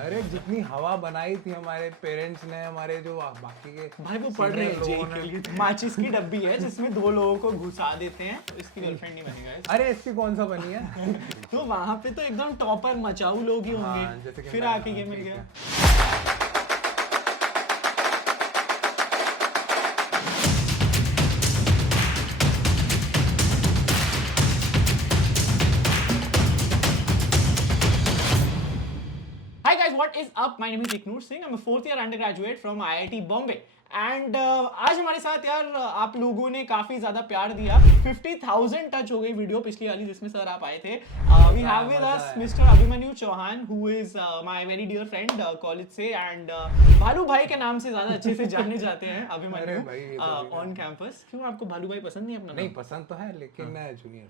अरे जितनी हवा बनाई थी हमारे पेरेंट्स ने, हमारे जो बाकी के भाई वो पढ़ रहे हैं जेई के लिए। माचिस की डब्बी है जिसमें 2 लोगों को घुसा देते हैं, तो इसकी गर्लफ्रेंड नहीं बनेगा। अरे इसकी कौन सा बनी है? तो वहां पे तो एकदम टॉपर मचाऊ लोग ही हाँ, होंगे। जैसे कि फिर मैं- आके ये मिल ठीक गया। Hi guys, what is up? My name is Iknoor Singh. I'm a 4th year undergraduate from IIT Bombay. And आज हमारे साथ यार आप लोगों ने काफी ज्यादा प्यार दिया। 50,000 टच हो गई वीडियो पिछली वाली जिसमें सर आप आए थे। We have with us mister Abhimanyu Chauhan who is my very dear friend college से, एंड भालू भाई के नाम से ज्यादा अच्छे से जाने जाते हैं अभिमन्यु ऑन कैंपस। क्यों आपको भालू भाई पसंद नहीं? अपना नहीं पसंद तो है लेकिन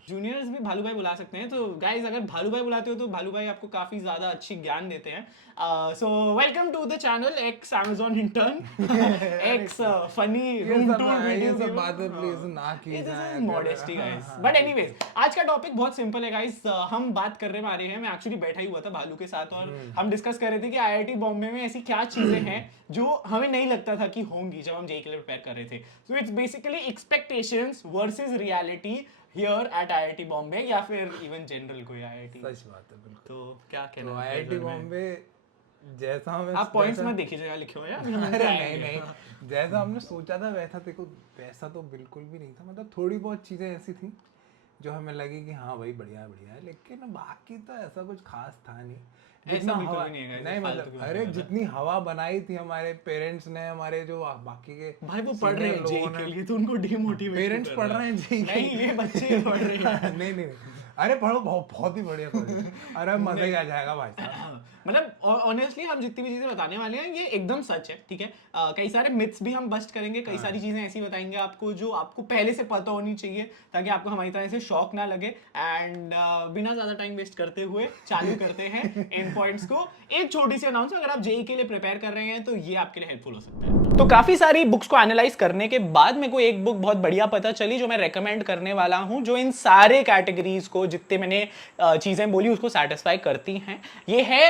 जूनियर्स भी भालू भाई बुला सकते हैं। तो गाइज अगर भालू भाई बुलाते हो तो भालू भाई आपको काफी ज्यादा अच्छी ज्ञान देते हैं। So welcome to the channel ex Amazon intern ex funny room tour video. सब बातें प्लीज ना की जाए। Modesty guys. बट एनीवेज आज का टॉपिक बहुत सिंपल है गाइस। हम बात करने वाले हैं, मैं एक्चुअली बैठा ही हुआ था भालू के साथ और हम डिस्कस कर रहे थे कि आईआईटी बॉम्बे में ऐसी क्या चीजें हैं जो हमें नहीं लगता था कि होंगी जब हम जेईई के लिए प्रिपेयर कर रहे थे। So it's basically expectations versus reality here eight IIT Bombay, या फिर इवन जनरल कोई आईआईटी। सच बात है बिल्कुल। तो क्या कहना तो है आईआईटी बॉम्बे जैसा हमें आप पॉइंट्स मत देखिएगा, लिखे हुए हैं। अरे नहीं जैसा हमने सोचा था वैसा तो बिल्कुल भी नहीं था। मतलब थोड़ी बहुत चीजें ऐसी थी जो हमें लगी कि हाँ भाई बढ़िया है, लेकिन बाकी तो ऐसा कुछ खास था नहीं। जितना हवा नहीं मतलब अरे जितनी हवा बनाई थी हमारे पेरेंट्स ने, हमारे जो बाकी के भाई वो पढ़ रहे हैं जेईई के लिए, तो उनको डिमोटिवेट पेरेंट्स पढ़ रहे हैं जेईई नहीं, ये बच्चे पढ़ रहे हैं। नहीं अरे पढ़ो, बहुत ही बढ़िया कॉलेज। अरे मजा ही आ जाएगा भाई साहब। मतलब ऑनेस्टली हम जितनी भी चीजें बताने वाले हैं ये एकदम सच है, ठीक है। कई सारे मिथ्स भी हम बस्ट करेंगे, कई सारी चीजें ऐसी बताएंगे आपको जो आपको पहले से पता होनी चाहिए ताकि आपको हमारी तरह से शॉक ना लगे। एंड बिना ज्यादा टाइम वेस्ट करते हुए चालू करते हैं इन पॉइंट्स को। एक छोटी सी अनाउंसमेंट, अगर आप जेईई के लिए प्रिपेयर कर रहे हैं तो ये आपके लिए हेल्पफुल हो सकता है। तो काफी सारी बुक्स को एनालाइज करने के बाद मेरे को एक बुक बहुत बढ़िया पता चली जो मैं रेकमेंड करने वाला हूं, जो इन सारे कैटेगरीज को जितने मैंने चीजें बोली उसको सेटिस्फाई करती हैं। ये है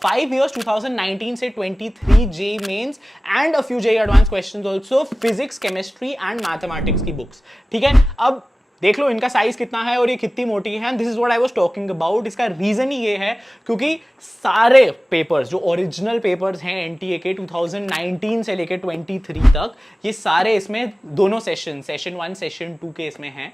5 years 2019 से 23 JEE mains and a few JEE advanced questions also, physics, chemistry and mathematics की बुक्स, ठीक है। अब देख लो इनका साइज कितना है और ये कितनी मोटी है। This is what I was talking about. इसका रीजन ही ये है क्योंकि सारे पेपर्स जो ओरिजिनल पेपर्स हैं एनटीए के 2019 से लेकर 23 तक, ये सारे इसमें दोनों सेशन 1 सेशन 2 के इसमें हैं।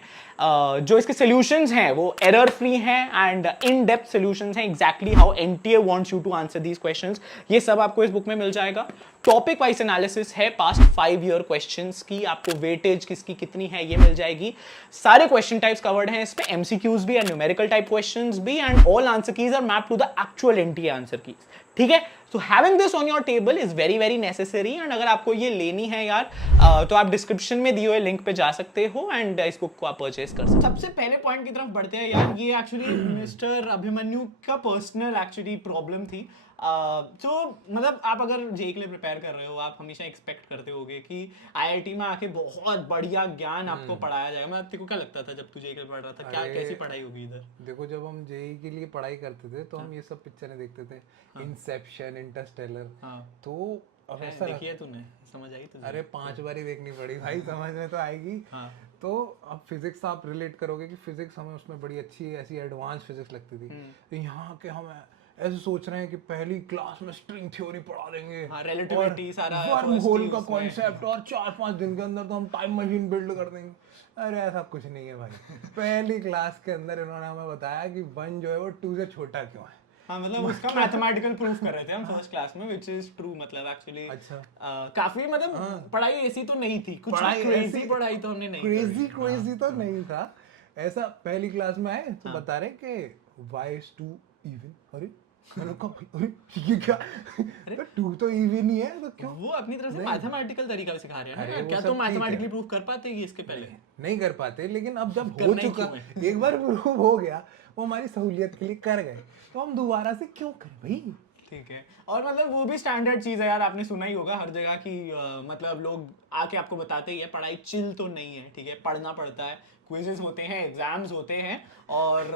जो इसके सॉल्यूशंस हैं वो एरर फ्री हैं एंड इन डेप्थ सॉल्यूशंस हैं, exactly how NTA wants you to answer these questions. ये सब आपको इस बुक में मिल जाएगा। टॉपिक वाइज एनालिसिस है पास्ट 5 ईयर क्वेश्चंस की, आपको वेटेज किसकी कितनी है ये मिल जाएगी। सारे क्वेश्चन टाइप्स कवर्ड हैं इसमें, एमसीक्यूज भी एंड न्यूमेरिकल टाइप क्वेश्चंस भी, and all answer keys are mapped to the actual NTA answer keys, ठीक है। So having this on your table is very very necessary. And अगर आपको ये लेनी है यार तो आप डिस्क्रिप्शन में दिए हुए लिंक पे जा सकते हो एंड इस बुक को आप परचेज कर सकते हो। सबसे पहले पॉइंट की तरफ बढ़ते हैं यार। ये एक्चुअली मिस्टर अभिमन्यु का पर्सनल एक्चुअली प्रॉब्लम थी। तो मतलब आप अगर जेईई के लिए प्रिपेयर कर रहे हो, आप हमेशा एक्सपेक्ट करते होगे कि आईआईटी में आके बहुत बढ़िया ज्ञान आपको पढ़ाया जाएगा। मतलब तेरे को क्या लगता था जब तू जेईई के लिए पढ़ रहा था, क्या कैसी पढ़ाई होगी इधर? देखो जब हम जेईई के लिए पढ़ाई करते थे तो हम ये सब पिक्चरें देखते थे, इंसेप्शन, इंटरस्टेलर। तो अब ऐसा देखिए तूने, समझ आई तुझे? अरे 5 बार ही देखनी पड़ी भाई, समझ में तो आएगी। तो अब फिजिक्स आप रिलेट करोगे कि फिजिक्स हमें उसमें बड़ी अच्छी ऐसी एडवांस फिजिक्स लगती थी। तो यहाँ के हम ऐसे सोच रहे हैं कि पहली क्लास में स्ट्रिंग थ्योरी पढ़ा देंगे, रिलेटिविटी सारा, वर्म होल का कॉन्सेप्ट, और 4-5 दिन के अंदर तो हम टाइम मशीन बिल्ड कर देंगे। अरे ऐसा कुछ नहीं है भाई। पहली क्लास के अंदर इन्होंने हमें बताया कि 1 जो है वो 2 से छोटा क्यों है। हाँ, मतलब उसका मैथमेटिकल प्रूफ कर रहे थे हम फर्स्ट क्लास में, व्हिच इज ट्रू। मतलब एक्चुअली काफी मतलब पढ़ाई ऐसी तो नहीं थी, कुछ क्रेजी पढ़ाई तो हमने नहीं, क्रेजी तो नहीं था। ऐसा पहली क्लास में आए तो बता रहे कि y is 2 even। अरे मैंने कहा भाई अरे ये क्या, तो 2 तो इवन ही है, तो क्यों? वो अपनी तरफ से मैथमेटिकल तरीका सिखा रहे हैं ना। क्या तुम मैथमेटिकली प्रूफ कर पाते कि इसके पहले? नहीं कर पाते, लेकिन अब जब हो चुका, एक बार प्रूफ हो गया, वो हमारी सहूलियत के लिए कर गए, तो हम दोबारा से क्यों करें भाई? ठीक है। और मतलब वो भी स्टैंडर्ड चीज है यार, आपने सुना ही होगा हर जगह की मतलब लोग आके आपको बताते ही है पढ़ाई चिल तो नहीं है, ठीक है, पढ़ना पड़ता है, क्विजेस होते हैं, एग्जाम्स होते हैं और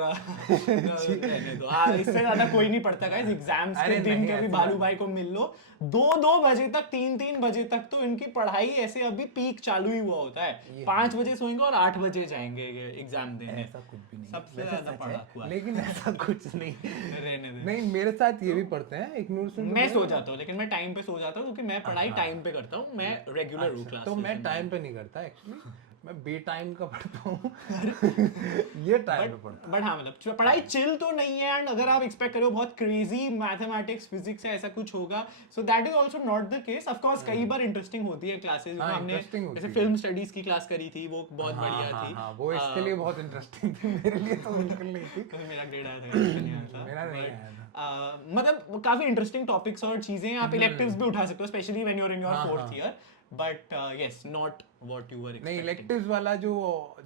रहने दो, इससे ज्यादा कोई नहीं पढ़ता गाइस। एग्जाम्स के अरे दिन नहीं, कभी ऐसी भालू बात भाई को मिल लो, 2-2 बजे तक, 3-3 बजे तक तो इनकी पढ़ाई ऐसे अभी पीक चालू ही हुआ होता है। 5 बजे सोएंगे और 8 बजे जाएंगे एग्जाम देने। ऐसा कुछ भी नहीं, सबसे वैसे ज्यादा सच पढ़ाकू है, है। लेकिन ऐसा कुछ नहीं। रहने दे। नहीं, मेरे साथ ये भी पढ़ते हैं इग्नोर से। मैं सो जाता हूँ, लेकिन मैं टाइम पे सो जाता हूँ क्योंकि मैं पढ़ाई टाइम पे करता हूँ, मैं रेगुलर हूँ क्लास। तो मैं टाइम पे नहीं करता एक्चुअली, मैं बे टाइम का पढ़ता हूँ। ये टाइम पे पढ़ता बट हाँ मतलब पढ़ाई चिल तो नहीं है, एंड अगर आप एक्सपेक्ट करो बहुत क्रेजी मैथमेटिक्स फिजिक्स ऐसा कुछ होगा, so that is also not the case. Of course कई बार इंटरेस्टिंग होती है क्लासेस, हाँ, हमने interesting होती जैसे है। फिल्म स्टडीज की क्लास करी थी, वो बहुत हाँ, बढ़िया हाँ, थी। हाँ, वो इसके लिए बहुत इंटरेस्टिंग थी, मेरे लिए तो बिल्कुल नहीं थी। तो मेरा ग्रेड आया था, इसका नहीं आया था। मेरा नहीं But, आया था। मतलब काफी इंटरेस्टिंग टॉपिक्स और चीजें आप इलेक्टिव्स भी उठा सकते हो, specially when you are in your हाँ, फोर्थ हाँ। Year, but yes not what you were नहीं, एक्सपेक्टिंग। इलेक्टिव्स वाला जो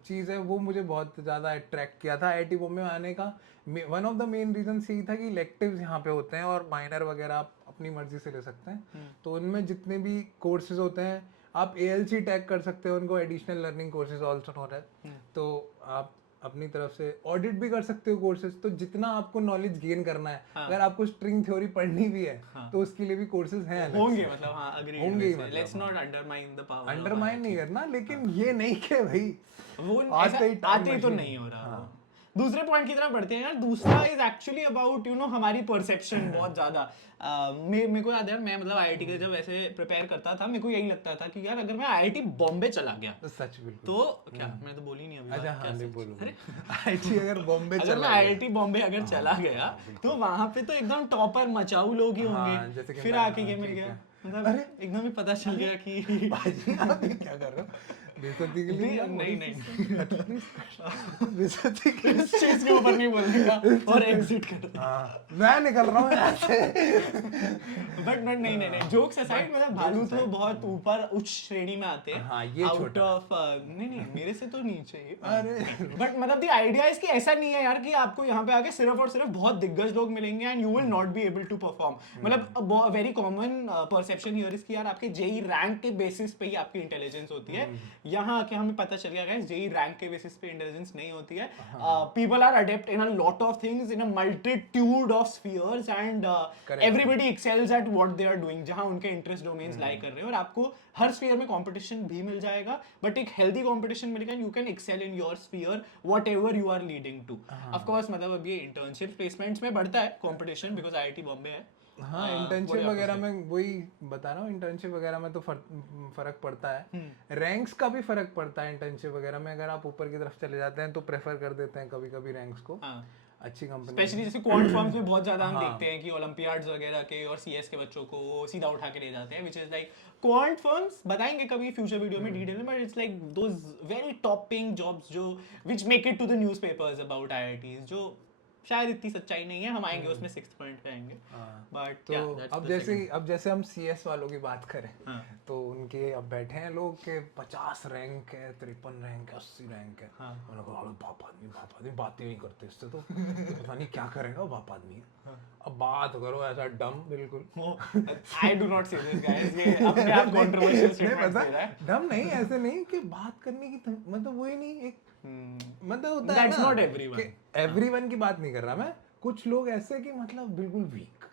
चीज़ है वो मुझे बहुत ज़्यादा अट्रैक्ट किया था आईआईटी बॉम्बे में आने का। One of the main reason यही था कि इलेक्टिव्स यहाँ पे होते हैं और माइनर वगैरह आप अपनी मर्जी से ले सकते हैं। तो उनमें जितने भी कोर्सेज होते हैं, आप ALC टैग कर सकते हो उनको, additional learning courses also known है। तो आप अपनी तरफ से ऑडिट भी कर सकते हो कोर्सेज। तो जितना आपको नॉलेज गेन करना है, अगर आपको स्ट्रिंग थ्योरी पढ़नी भी है तो उसके लिए भी कोर्सेज हैं अलग होंगे, से। मतलब हाँ अग्री, होंगे ही, मतलब let's not undermine the power. Undermine नहीं करना, लेकिन ये नहीं कि भाई वो आते ही time आते ही तो machine। नहीं हो रहा वो। दूसरे पॉइंट की तरफ बढ़ते हैं यार। दूसरा is actually about you know हमारी परसेप्शन बहुत ज्यादा। मेरे को याद है, मैं मतलब आईआईटी के जब ऐसे प्रिपेयर करता था, मेरे को यही लगता था कि यार अगर मैं आईआईटी बॉम्बे चला गया तो सच बिल्कुल। तो क्या, मैंने तो बोली नहीं अभी अच्छा, बात, क्या हाँ, नहीं सच? बोलो। अरे आईआईटी अगर बॉम्बे अगर चला मैं गया, आईआईटी बॉम्बे अगर चला गया तो वहां पे तो एकदम टॉपर मचाऊ लोग ही हाँ, होंगे। जैसे कि फिर मैं, आके हाँ, ये मिल ठीक गया, है। मतलब एकदम ही पता चल गया कि बाजी आप ये क्या कर रहे हो? बेइज्जती के लिए नहीं नहीं बेइज्जती के इस चीज के ऊपर नहीं बोलने का और एग्जिट कर दे। हाँ, मैं निकल रहा हूँ यहाँ से। बट नहीं जोक्स असाइड, मतलब भालू तो बहुत ऊपर उच्च श्रेणी में आते हैं। हाँ, ये आउट छोटा ऑफ नहीं मेरे से तो नीचे ही। अरे बट मतलब द आइडिया इज कि ऐसा नहीं है यार कि आपको यहाँ पे आके सिर्फ और सिर्फ बहुत दिग्गज लोग मिलेंगे and you will not be able to perform. मतलब very common perception here is कि यार आपके जेई रैंक के बेसिस पे ही आपकी इंटेलिजेंस होती है। यहाँ आके हमें पता चल गया गाइस, जेई रैंक के बेसिस पे इंटेलिजेंस नहीं होती है। People are adept in a lot of things in a multitude of spheres and everybody excels at what they are doing, जहां उनके इंटरेस्ट डोमेन्स लाई कर रहे हैं। और आपको हर स्फीयर में कंपटीशन भी मिल जाएगा, बट एक हेल्दी कंपटीशन मिलेगा, you can excel in your sphere whatever you are leading to. Of course मतलब अब ये इंटर्नशिप प्लेसमेंट्स में बढ़ता है कंपटीशन, बिकॉज़ आईआईटी बॉम्बे है। हाँ, इंटर्नशिप वगैरह में वही बता रहा हूँ, इंटर्नशिप वगैरह में तो फर्क पड़ता है। रैंक्स का भी फर्क पड़ता है इंटर्नशिप वगैरह में। अगर आप ऊपर की तरफ चले जाते हैं तो प्रेफर कर देते हैं कभी कभी रैंक्स को, अच्छी कंपनी। स्पेशली जैसे क्वांट फर्म्स में बहुत ज्यादा हम देखते हैं कि ओलंपियाड्स वगैरह के और सीएस के बच्चों को वो सीधा उठा के ले जाते हैं, which is like quant firms बताएंगे कभी फ्यूचर वीडियो में डिटेल में, but it's like those very top paying jobs जो which make it to the newspapers about IITs, जो शायद इतनी सच्चाई नहीं है। हम आएंगे उसमें 6th पॉइंट पे आएंगे। बट तो अब जैसे हम सीएस वालों की बात करें, तो उनके अब बैठे हैं लोग के 50 रैंक है, 53 रैंक है, 80 रैंक है। उन्होंने कहा बाप आदमी बातें नहीं करते इससे, तो पता नहीं क्या करेगा बाप आदमी। अब बात करो ऐसा डम, बिल्कुल आई डू नॉट से दिस गाइस, ये अपने आप कंट्रोवर्शियल स्टेटमेंट दे रहा है। डम नहीं, ऐसे नहीं कि बात करने की मतलब वही नहीं, एक मतलब होता है That's ना, not everyone. एवरीवन की बात नहीं कर रहा मैं, कुछ लोग ऐसे कि मतलब बिल्कुल वीक।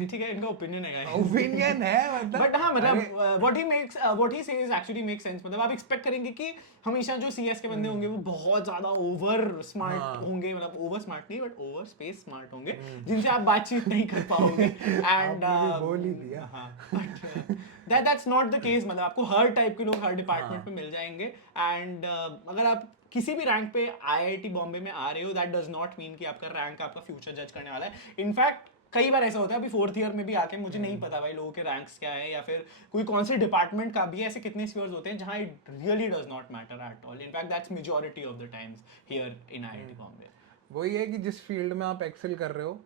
ठीक है, इनका ओपिनियन है गाइस, ओपिनियन है मतलब। बट हाँ मतलब what he says actually make sense. मतलब आप एक्सपेक्ट करेंगे कि हमेशा जो सीएस के बंदे होंगे वो बहुत ज्यादा ओवर स्मार्ट होंगे, मतलब ओवर स्मार्ट नहीं बट ओवर स्पेस स्मार्ट होंगे, जिनसे आप बातचीत नहीं कर पाओगे। एंड बोल ही दिया। But that's not the case. मतलब आपको हर टाइप के लोग हर डिपार्टमेंट में मिल जाएंगे। एंड अगर आप किसी भी रैंक पे आईआईटी बॉम्बे में आ रहे हो, दैट डज नॉट मीन कि आपका रैंक आपका फ्यूचर जज करने वाला है। इनफैक्ट कई बार ऐसा होता है, अभी 4th ईयर में भी आके मुझे नहीं पता भाई लोगों के रैंक्स क्या है, या फिर कोई कौन से डिपार्टमेंट का भी ऐसे कितने स्फीयर्स होते हैं जहां it really does not matter at all. In fact that's majority of the times here in IIT Bombay. वही है कि जिस फील्ड में आप एक्सेल कर रहे हो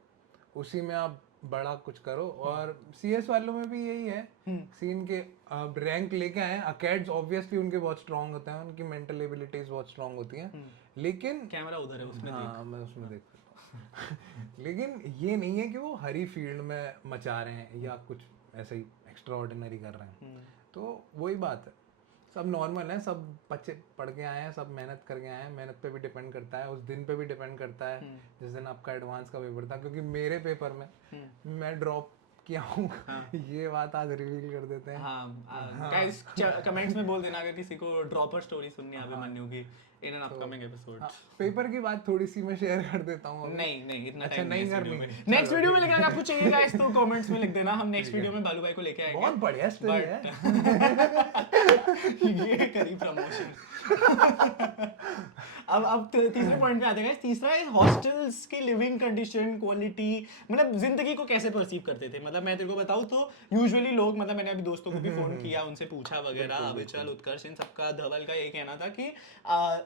उसी में आप बड़ा कुछ करो। और सीएस वालों में भी यही है सीन के, रैंक लेके आए अकेड्स ऑब्वियसली उनके बहुत स्ट्रांग होते हैं, उनकी मेंटल एबिलिटीज बहुत स्ट्रांग होती हैं, लेकिन कैमरा उधर है उसमें हाँ मैं उसमें देख सकता हूँ। लेकिन ये नहीं है कि वो हर ही फील्ड में मचा रहे हैं या कुछ ऐसे ही एक्स्ट्रा ऑर्डिनरी कर रहे हैं। तो वही बात है। सब नॉर्मल है, सब बच्चे पढ़ के आए हैं, सब मेहनत करके आए हैं, मेहनत पे भी डिपेंड करता है, उस दिन पे भी डिपेंड करता है जिस दिन आपका एडवांस का पेपर था, क्योंकि मेरे पेपर में मैं ड्रॉप किया हूँ। ये बात आज रिवील कर देते हैं। हाँ गाइस कमेंट्स में बोल देना अगर किसी को ड्रॉपर स्टोरी सुननी है अभिमन्यु की in an upcoming episode. Paper की बात थोड़ी सी मैं शेयर कर देता हूँ अभी। नहीं इतना अच्छा, टाइम नहीं नहीं है करनी। नेक्स्ट वीडियो में लेकिन अगर आपको चाहिए गाइस तो कमेंट्स में लिख देना, हम नेक्स्ट वीडियो में बालू भाई को लेके आएंगे। बहुत बढ़िया स्टोरी है। ये करी प्रमोशन। अब तीसरे पॉइंट पे आते हैं guys। तीसरा है हॉस्टल्स की लिविंग कंडीशन, क्वालिटी, मतलब जिंदगी को कैसे परसीव करते थे। मतलब मैं तेरे को बताऊं तो यूजुअली लोग, मतलब मैंने अभी दोस्तों को भी फोन किया, उनसे पूछा वगैरह, अविचल, उत्कर्ष, इन सबका, धवल का यही कहना था कि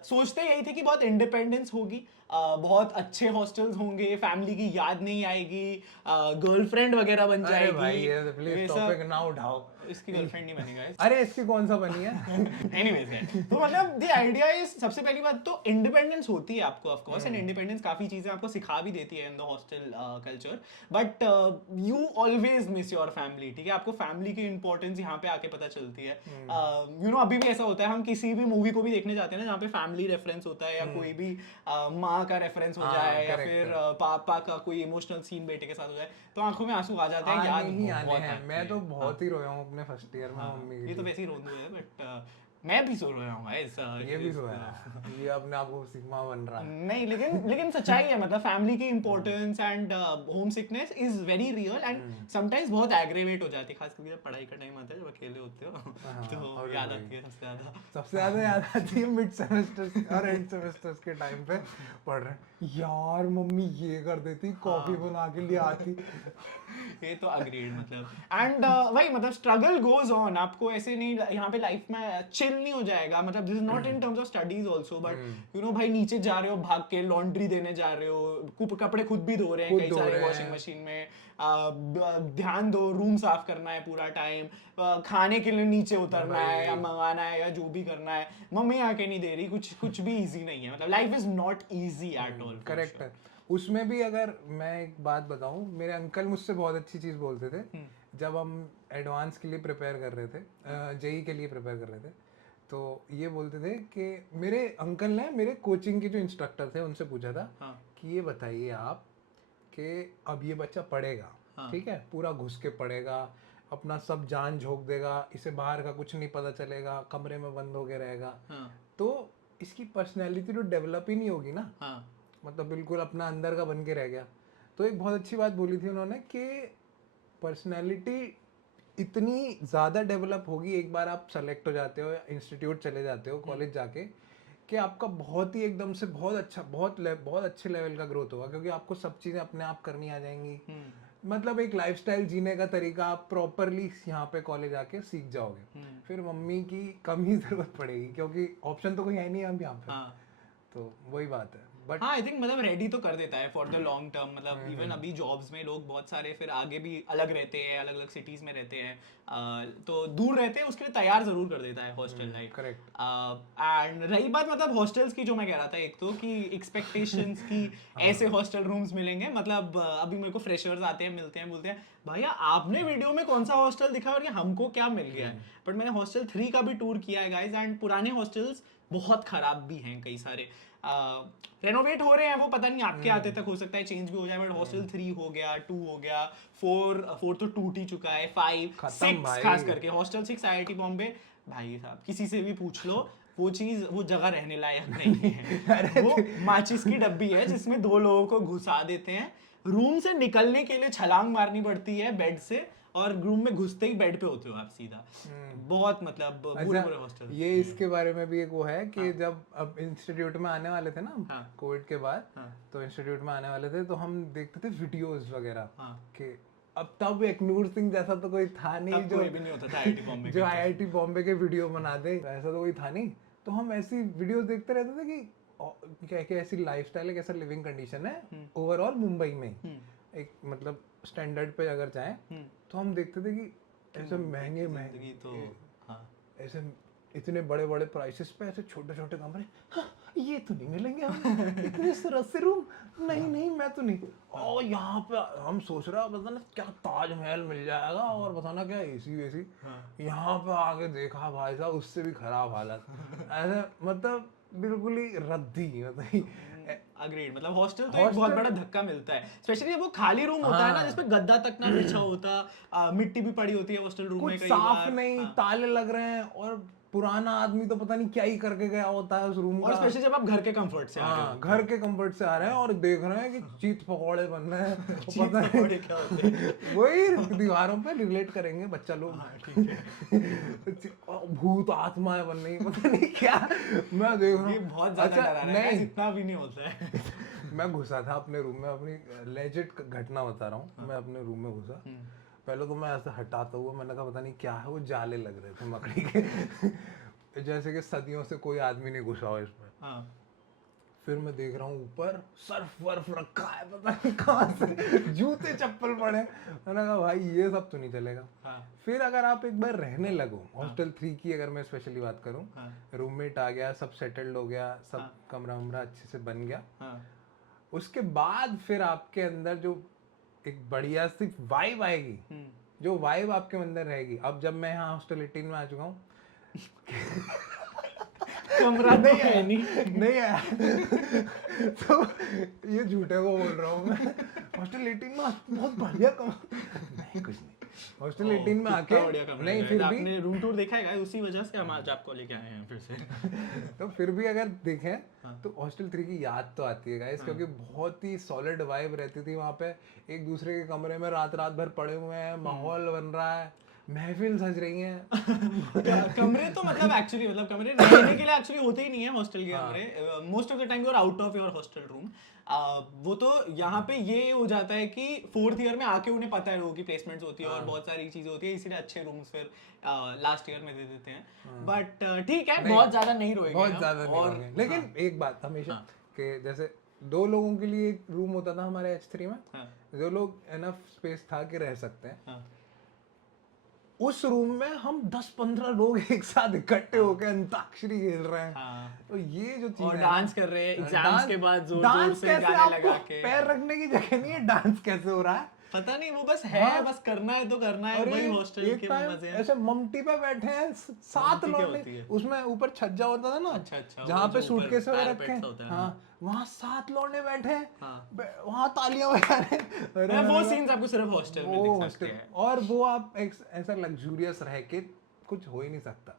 सोचते यही थे कि बहुत इंडिपेंडेंस होगी, बहुत अच्छे हॉस्टल्स होंगे, फैमिली की याद नहीं आएगी, गर्लफ्रेंड वगैरह बन अरे जाएगी। भाई ये प्लीज टॉपिक ना उठाओ। इसकी गर्लफ्रेंड नहीं बनी गाइस। अरे इसकी कौन सा बनी है? एनीवेज है, तो मतलब द आइडिया इज, सबसे पहली बात तो इंडिपेंडेंस होती है आपको ऑफ कोर्स, एंड इंडिपेंडेंस काफी चीजें आपको सिखा भी देती है in the hostel culture, but you always miss your family. ठीक है, आपको फैमिली की इंपॉर्टेंस यहाँ पे आके पता चलती है। यू नो अभी भी ऐसा होता है, हम किसी भी मूवी को भी देखने जाते हैं ना जहाँ पे फैमिली रेफरेंस होता है, या कोई भी माँ का रेफरेंस हो जाए, या फिर पापा का कोई इमोशनल सीन बेटे के साथ हो जाए, तो आंखों में आंसू आ जाते हैं, याद नहीं आने बहुत हैं। आती मैं है। तो बहुत ही रोया हूँ अपने फर्स्ट ईयर में मम्मी के ये तो लिए। वैसे ही रोंदू है, बट मैं भी सो रहा हूँ ऐसा। ये भी रोया है। ये अपने आप को सिग्मा बन रहा है। नहीं लेकिन सच्चाई है, मतलब फैमिली की importance and home sickness is very real, and sometimes बहुत एग्रेवेट हो जाती है, खास करके जब पढ़ाई का टाइम आता है, जब अकेले होते हो तो याद आती है सबसे ज्यादा याद आती है मिड सेमेस्टर और एंड सेमेस्टर्स के टाइम पे पढ़ रहे हैं, यार मम्मी ये कर देती, कॉफी बना के ले आती। ये तो अग्रीड, मतलब एंड वही, मतलब स्ट्रगल गोज ऑन, आपको ऐसे नहीं यहाँ पे लाइफ में चिल नहीं हो जाएगा, मतलब this is not in terms of studies also, but you know भाई नीचे जा रहे हो, भाग के लॉन्ड्री देने जा रहे हो, कपड़े खुद भी धो रहे हैं कई सारे वॉशिंग मशीन में, ध्यान दो, रूम साफ करना है पूरा टाइम, खाने के लिए नीचे उतरना है या मंगाना है या जो भी करना है, मम्मी आके नहीं दे रही, कुछ भी इजी नहीं है, मतलब life is not easy at all. Correct है। उसमें भी अगर मैं एक बात बताऊं, मेरे अंकल मुझसे बहुत अच्छी चीज़ बोलते थे जब हम एडवांस के लिए प्रिपेयर कर रहे थे, जेई के लिए प्रिपेयर कर रहे थे, तो ये बोलते थे कि मेरे अंकल ने मेरे कोचिंग के जो इंस्ट्रक्टर थे उनसे पूछा था कि ये बताइए आप कि अब ये बच्चा पढ़ेगा, ठीक है, पूरा घुस के पढ़ेगा, अपना सब जान झोंक देगा, इसे बाहर का कुछ नहीं पता चलेगा, कमरे में बंद होके रहेगा, तो इसकी पर्सनैलिटी तो डेवलप ही नहीं होगी ना, मतलब बिल्कुल अपना अंदर का बन के रह गया। तो एक बहुत अच्छी बात बोली थी उन्होंने कि पर्सनैलिटी इतनी ज़्यादा डेवलप होगी एक बार आप सेलेक्ट हो जाते हो, इंस्टीट्यूट चले जाते हो, कॉलेज जाके, कि आपका बहुत ही एकदम से बहुत अच्छा, बहुत अच्छे लेवल का ग्रोथ होगा, क्योंकि आपको सब चीज़ें अपने आप करनी आ जाएंगी। मतलब एक लाइफस्टाइल जीने का तरीका आप प्रॉपरली यहाँ पे कॉलेज आके सीख जाओगे। फिर मम्मी की कम ही ज़रूरत पड़ेगी, क्योंकि ऑप्शन तो कोई है नहीं अब यहाँ पे। तो वही बात है। बट हाँ आई थिंक मतलब रेडी तो कर देता है फॉर द लॉन्ग टर्म, मतलब इवन अभी जॉब्स में लोग बहुत सारे फिर आगे भी अलग रहते हैं, अलग अलग सिटीज में रहते हैं, तो दूर रहते हैं, उसके लिए तैयार जरूर कर देता है हॉस्टल लाइफ। करेक्ट। एंड रही बात मतलब हॉस्टल्स की, जो मैं कह रहा था, एक तो कि एक्सपेक्टेशंस की ऐसे हॉस्टल रूम्स मिलेंगे, मतलब अभी मेरे को फ्रेशर्स आते हैं, मिलते हैं, बोलते हैं भैया आपने वीडियो में कौन सा हॉस्टल दिखा और ये हमको क्या मिल गया है। बट मैंने हॉस्टल 3 का भी टूर किया है गाइज, एंड पुराने हॉस्टल्स बहुत खराब भी हैं कई सारे, रेनोवेट हो रहे हैं, वो पता नहीं आपके आते तक हो सकता है चेंज भी हो जाए, बट हॉस्टल 3 हो गया, 2 हो गया, 4 तो टूट ही चुका है, 5 6 खास करके हॉस्टल 6 IIT बॉम्बे, भाई साहब किसी से भी पूछ लो, वो चीज, वो जगह रहने लायक नहीं है। वो माचिस की डब्बी है जिसमें 2 लोगों को घुसा देते हैं, रूम से निकलने के लिए छलांग मारनी पड़ती है बेड से, और रूम में घुसते ही बेड पे होते हो आप सीधा। बहुत मतलब बुरे हॉस्टल। ये इसके बारे में भी एक वो है कि जब अब इंस्टीट्यूट में आने वाले थे ना कोविड के बाद, तो इंस्टीट्यूट में आने वाले थे, तो हम देखते थे वीडियोस वगैरह कि अब तब एक नूर सिंह जैसा तो कोई था नहीं जो भी नहीं होता था IIT बॉम्बे जो IIT बॉम्बे के वीडियो बना दे, ऐसा तो कोई था नहीं। तो हम ऐसी वीडियोस देखते रहते थे कि क्या क्या ऐसी लाइफस्टाइल है, कैसा लिविंग कंडीशन है ओवरऑल मुंबई में, एक मतलब स्टैंडर्ड पे अगर जाएं, तो हम देखते थे कि ऐसे महंगे तो ऐसे इतने बड़े बड़े प्राइसेस पे ऐसे छोटे छोटे कमरे, हाँ, ये तो नहीं मिलेंगे हमें, इतने सरस रूम, नहीं मैं तो नहीं। और यहाँ पे हम सोच रहे हैं पता ना क्या ताजमहल मिल जाएगा और पता ना क्या एसी वेसी। यहाँ पे आके देखा भाई साहब उससे भी खराब हालत, ऐसे मतलब बिल्कुल ही रद्दी, मतलब अग्रीड। मतलब हॉस्टल तो एक बहुत बड़ा धक्का मिलता है, स्पेशली जब वो खाली रूम होता है ना जिसमें गद्दा तक ना बिछा होता, मिट्टी भी पड़ी होती है हॉस्टल रूम में, कुछ कई साफ बार नहीं, ताले लग रहे हैं और पुराना आदमी तो पता नहीं क्या ही करके गया होता है उस रूम और का। स्पेशली जब आप घर के कंफर्ट से आ रहे हो, घर के कंफर्ट से आ रहे हैं और देख रहे हैं कि चीत पकौड़े बन रहे हैं, चीज़ पता पकौड़े नहीं क्या होते हैं? वही दीवारों पे रिलेट करेंगे बच्चा लोग, ठीक है। भूत आत्माएं बन रही, पता नहीं क्या। मैं देख रहा ये हूँ बहुत ज्यादा डरा रहा है, नहीं, इतना भी नहीं होता है। मैं घुसा था अपने रूम में, अपनी लेजिट घटना बता रहा हूँ। मैं अपने रूम में घुसा, पहले तो मैं ऐसे हटाता हुआ, मैंने कहा पता नहीं क्या है, वो जाले लग रहे थे मकड़ी के जैसे कि सदियों से कोई आदमी नहीं घुसा हो इसमें। हाँ। फिर मैं देख रहा हूँ ऊपर सर्फ वर्फ रखा है, पता नहीं कहाँ से जूते चप्पल पड़े। मैंने कहा भाई ये सब तो नहीं चलेगा। हाँ। फिर अगर आप एक बार रहने लगो, हॉस्टल 3 की अगर मैं स्पेशली बात करूँ, हाँ। रूममेट आ गया, सब सेटल्ड हो गया, सब कमरा वमरा अच्छे से बन गया, हाँ। उसके बाद फिर आपके अंदर जो एक बढ़िया सी वाइब आएगी, जो वाइब आपके अंदर रहेगी। अब जब मैं यहाँ हॉस्टल 18 में आ चुका हूँ, कमरा तो है नहीं है तो ये झूठे को बोल रहा हूँ मैं। हॉस्टल 18 में बहुत बढ़िया कमरा, नहीं कुछ नहीं, हॉस्टल 18 में आके नहीं, फिर भी आपने रूम टूर देखा है, उसी वजह से हम आज आपको लेके आए हैं फिर से। तो फिर भी अगर देखें तो हॉस्टल 3 की याद तो आती है गाइस, क्योंकि बहुत ही सॉलिड वाइब रहती थी वहाँ पे। एक दूसरे के कमरे में रात भर पड़े हुए हैं, माहौल बन रहा है, महफिल सज रही है। कमरे तो मतलब एक्चुअली मतलब कमरे रहने के लिए एक्चुअली होते ही नहीं है हॉस्टल के कमरे। Most of the time you are out of your hostel room. वो तो यहाँ पे ये हो जाता है कि 4th ईयर में आके उन्हें पता है लोगों की प्लेसमेंट्स होती है और बहुत सारी चीजें होती है, इसीलिए अच्छे रूम्स फिर लास्ट ईयर में दे देते हैं। बट ठीक है, बहुत ज्यादा नहीं रोएंगे, बहुत ज्यादा नहीं रोएंगे। लेकिन एक बात हमेशा कि जैसे 2 लोगों के लिए एक रूम होता था हमारे H3 में, 2 लोग एनफ स्पेस था कि रह सकते हैं। उस रूम में हम 10-15 लोग एक साथ इकट्ठे होकर अंताक्षरी खेल रहे हैं। तो ये जो चीज और है, डांस कर रहे हैं एग्जाम्स के बाद जोर-जोर से गाने लगा के। पैर रखने की जगह नहीं है, डांस कैसे हो रहा है पता नहीं, वो बस है, बस करना है तो करना है, वही हॉस्टल के मजे हैं। ऐसे ममटी पे बैठे हैं 7 लौंडे, उसमें ऊपर छज्जा होता था ना, अच्छा, जहाँ पे सूटकेस वगैरह रखे हैं, हाँ, वहाँ 7 लौंडे बैठे हैं, वहाँ तालियां बजा रहे हैं। वो सीन्स आपको सिर्फ हॉस्टल में दिख सकते हैं, और वो आप एक ऐसा लग्जूरियस रह के कुछ हो ही नहीं सकता।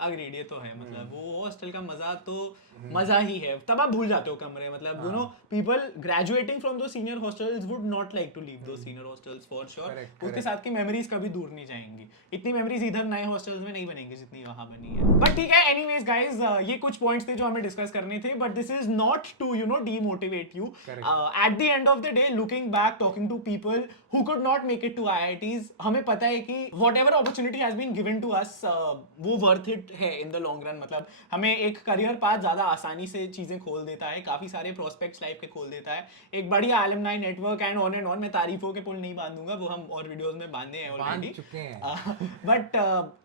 अग्रीड, ये तो है। मतलब वो हॉस्टल का मजा तो मजा ही है, तब आप भूल जाते हो कमरे। मतलब you know people graduating from those senior hostels would not like to leave those senior hostels for sure. उसके साथ की मेमोरीज कभी दूर नहीं जाएंगी। इतनी मेमोरीज इधर नए हॉस्टल्स में नहीं बनेंगी जितनी वहां बनी है। बट ठीक है, एनीवेज गाइस, ये कुछ पॉइंट्स थे जो हमें डिस्कस करने थे, but this is not to you know demotivate you. At the end of the day, looking back, talking to people who could not make it to IITs, हमें पता है कि whatever opportunity has been given to us, वो worth it है in the long run. मतलब हमें एक career path ज्यादा आसानी से चीजें खोल देता है, काफी सारे प्रोस्पेक्ट्स लाइफ के खोल देता है, एक बढ़िया एलुमनाई नेटवर्क एंड ऑन। मैं तारीफों के पुल नहीं बांधूंगा, वो हम और वीडियोस में बांधे हैं already, but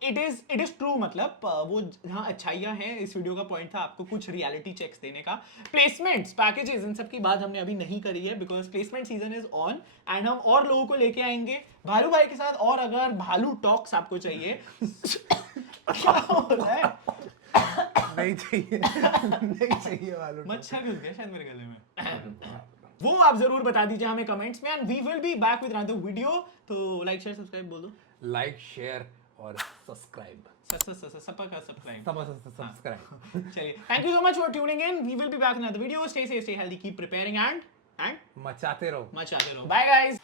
it is true. मतलब वो जहाँ अच्छाइयाँ हैं, इस वीडियो का पॉइंट था आपको कुछ रियलिटी चेक्स देने का। प्लेसमेंट्स, पैकेजेस, इन सब की बात हमने अभी नहीं करी है, because placement season is on and हम और लोगों को लेके आएंगे भालू भाई के साथ। और अगर भालू टॉक्स आपको चाहिए क्या हो रहा है? नहीं चाहिए भालू। मच्छर घुस गया शायद मेरे गले में। वो आप जरूर बता दीजिए हमें कमेंट्स में, and we will be back with another video. तो लाइक शेयर सब्सक्राइब बोल दो। लाइक शेयर और सब्सक्राइब। सब्सक्राइब। चलिए, thank you so much for tuning in. We will be back in another video. Stay safe, stay healthy, keep preparing and मचाते रहो। Bye guys.